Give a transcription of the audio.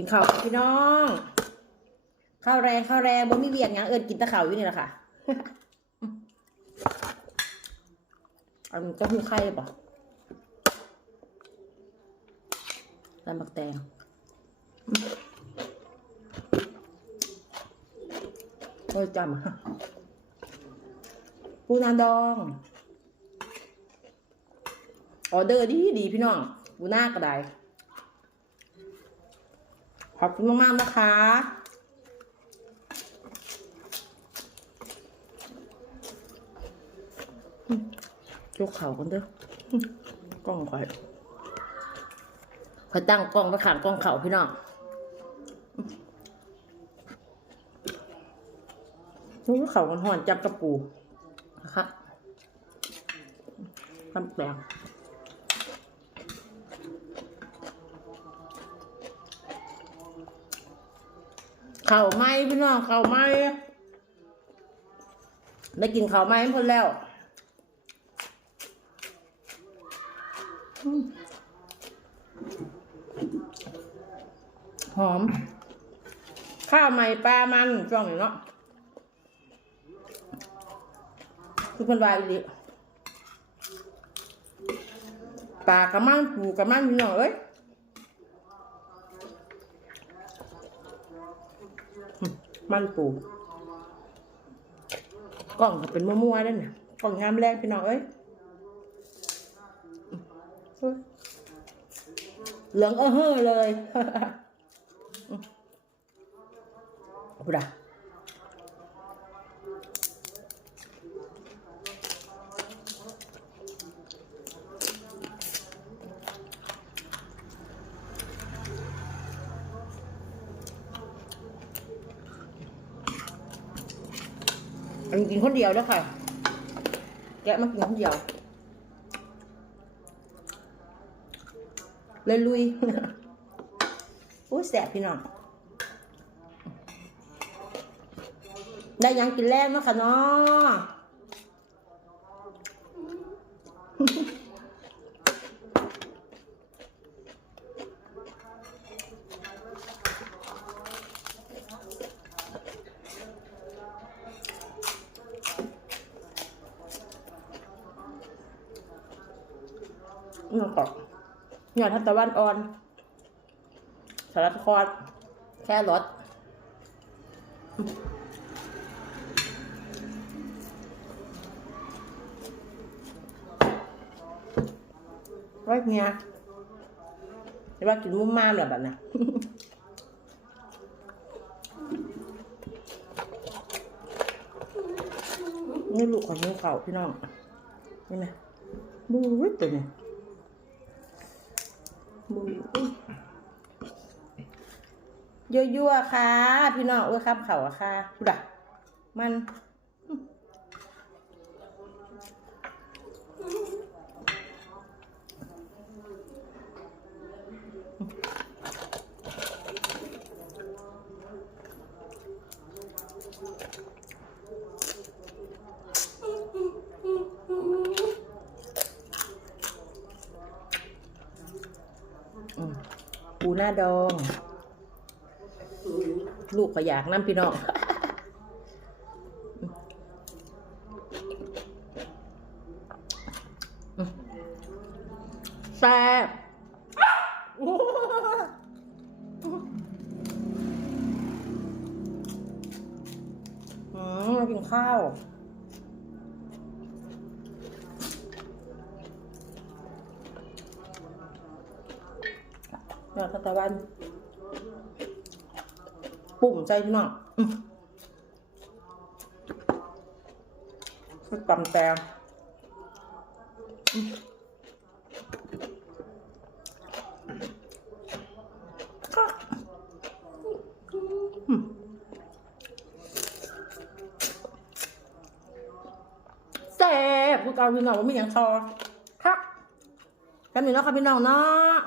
กินข้าวพี่น้องข้าวแรงข้าวแรงบ่มีเวียกยังเอิญกินตะข้าวอยู่นี่แหละค่ะอันเจะคือไข่ปะตำบักแตงโอ้ยจำปูนาดอง ออเดอร์ดีดีพี่น้องปูนาก็ได้ ขอบคุณมากๆนะคะ ยกเข่ากันเด้อกล้องคอยคอยตั้งกล้องไปขางกล้องเข่าพี่น้องนู้เข่ากันห่อนจับกระปูนะคะทำแปลง เข่าไหมพี่น้องเข่าไหมได้กินเข่าไหมเพิ่นแล้วหอม ข้าวใหม่ปลามันช่วงนี้เนาะคือเป็นวายอีหลิปลากระมันปูกระมันพี่น้องเอ้ย มันปูกล่องก็เป็นมัวๆนั่นน่ะกล่องงามแรงพี่น้องเอ้ยเหลืองเออเฮ้อเลยพูดอ อันนี้กินคนเดียวแล้วค่ะ แกะมากินคนเดียว เลยลุยอู้แสบพี่น้อง ได้ยังกินแรกเนาะค่ะเนาะ นี่ก็เนี่ยทับตะวันอ่อนสลัดคอดแค่รสไว้เมียเดี๋ยวว่ากินมุ้มมามแหละแบบน่ะนี่ลูกของนิ้วเขาพี่น้อง นี่นะบูวิตตัวเนี่ย บุยยั่วๆค่ะ พี่น้องเอ้ยครับเขาอะค่ะดูด่ะมัน ปูหน้าดอง ลูกก็อยากน้ำพี่น้องแซ่บอืมกินข้าว ยอดทานตะวันปุ่มใจพี่น้องอื้อคือตำแตงอื้อค่ะอื้อแซ่บคือเกาพี่น้องว่ามีอย่างซอครับกันนี่เนาะค่ะพี่น้องเนาะ